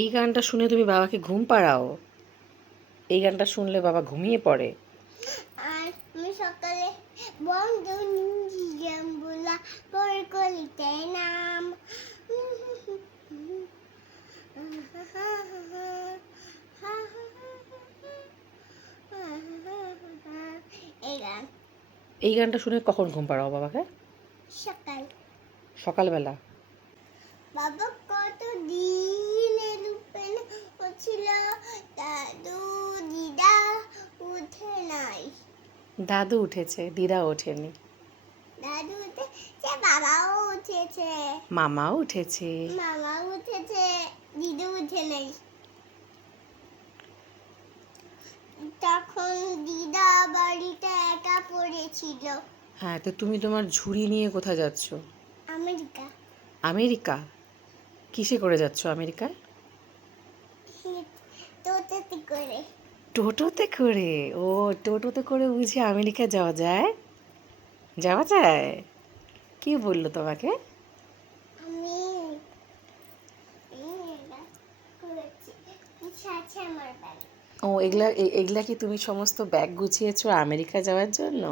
এই গানটা শুনে তুমি বাবাকে ঘুম পাড়াও? এই গানটা শুনলে বাবা ঘুমিয়ে পড়ে? আর আমি সকালে বন্ধু বলা পরে কলিতে নাম এই গান এই গানটা শুনে কখন ঘুম পাড়াও বাবাকে? সকাল। সকালবেলা? বাবা কত দিন এলুপেন হচ্ছিল, দাদু দিদা উঠে নাই। দাদু উঠেছে, দিদা ওঠেনি। দাদু উঠেছে, বাবাও উঠেছে, মামাও উঠেছে। মামাও উঠেছে, দিদু উঠে নাই। তখন দিদা বাড়িতে একা পড়েছিল। হ্যাঁ, তো তুমি তোমার ঝুড়ি নিয়ে কোথায় যাচ্ছ? আমেরিকা। আমেরিকা? কিসে করে যাচ্ছ আমেরিকায়? তোতাতে করে। টোটোতে করে? ও, টোটোতে করে বুঝি আমেরিকা যাওয়া যায়? যাওয়া যায়? কি বললো তোমাকে? আমি এটা করেছি। ইচ্ছা আছে আমার ব্যাগ। ও, এগুলা কি তুমি সমস্ত ব্যাগ গুছিয়েছো আমেরিকা যাওয়ার জন্য?